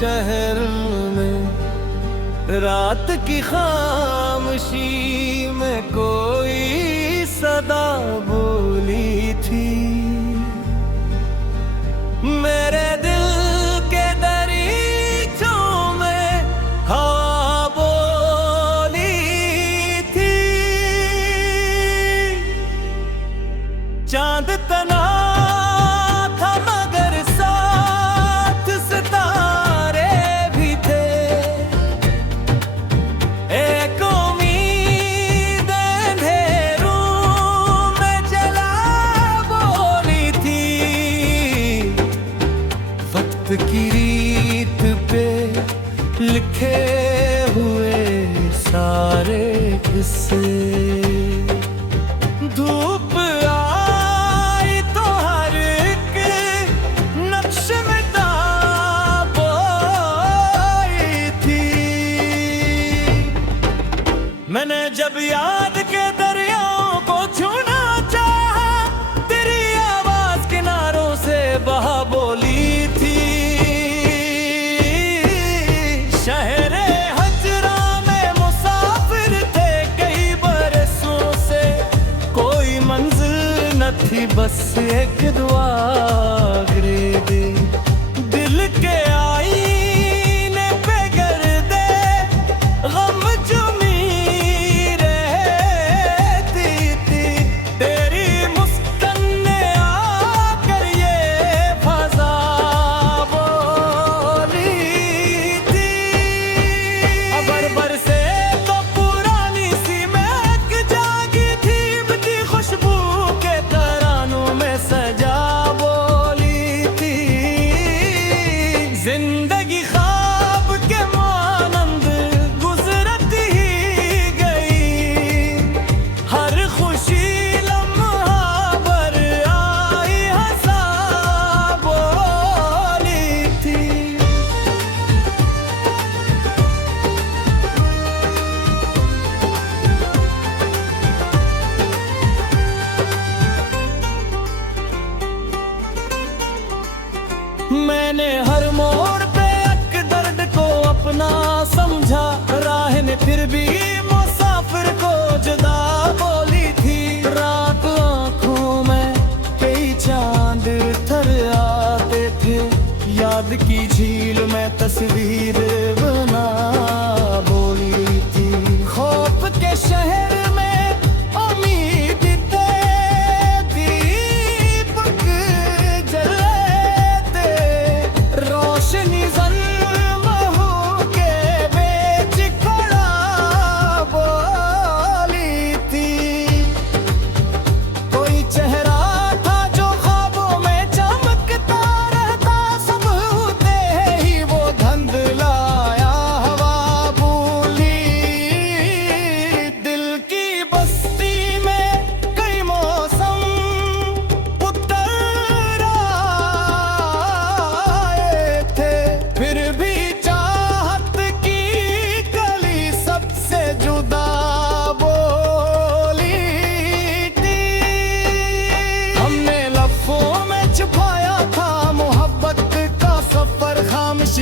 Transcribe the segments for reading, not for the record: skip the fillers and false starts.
शहर में रात की खामोशी में कोई सदा बोली थी। मेरे दिल के दरीचों में हवा बोली थी। चांद तना की रीत पे लिखे हुए सारे किस्से। धूप आई तो हर एक नक्श में ताबोई थी। मैंने जब याद के दरियाओं को छूना चाहा, तेरी आवाज किनारों से बहा बोली थी। थी बस एक दुआ गिरे दे दिल के आईने पे गर्दे गम जुमी रहती थी। तेरी मुस्कान ने आकर ये फजा बोली थी। अबर बरसे तो पुरानी सी महक जागी थी, बदी खुशबू सजा बोली थी। जिंदगी ख्वाब के मानंद गुजरती ही गई, हर खुशी लम्हा पर आई हंसा बोली थी। मैंने हर मोड़ पे एक दर्द को अपना समझा, राह ने फिर भी मुसाफिर को जुदा बोली थी। रात आंखों में कई चांद थर आते थे, याद की झील में तस्वीर बना बोली थी। खौफ के शहर में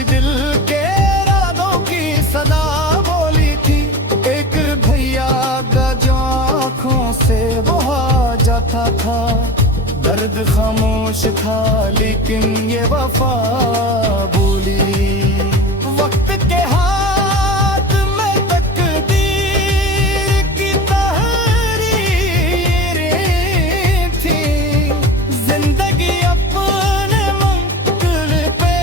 दिल के रातों की सदा बोली थी। एक भैया का जो आँखों से बहा जाता था, दर्द खामोश था लेकिन ये वफा बोली। वक्त के हाथ में तकदीर की तहरीरें थी। जिंदगी अपने मंजिल पे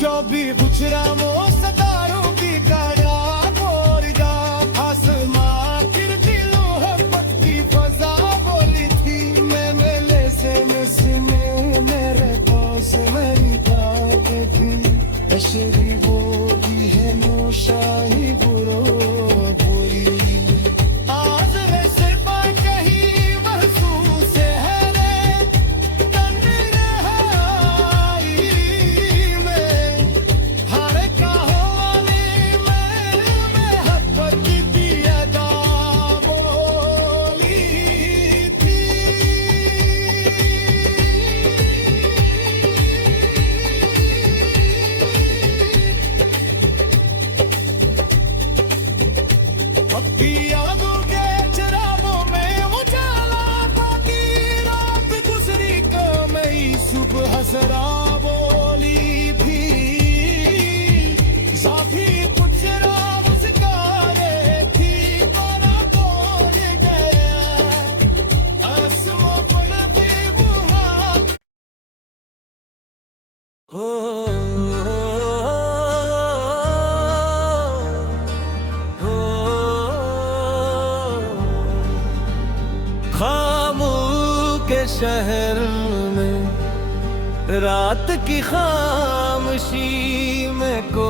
जो भी गुजरा वो सदारों की काया बोलगा आसमां गिरती लोह पत्ती फजा बोली थी मैं मेले से मिसने मेरे पास मेरी बात थी अशरी वो भी है नौशाही बुरो बुरी आज वैसे पर कहीं महसूस है रे तन रहाई में हर कहानी में हपत की अदा बोली थी अपनी यादों के चरागों में उजाला बाकी रात गुजरी तो मई सुबह सरा बोली थी साथी कुछ रात मुस्कारे थी पर बोल गया आसमां पर भी बुहार खामोश के शहर में रात की खामोशी में को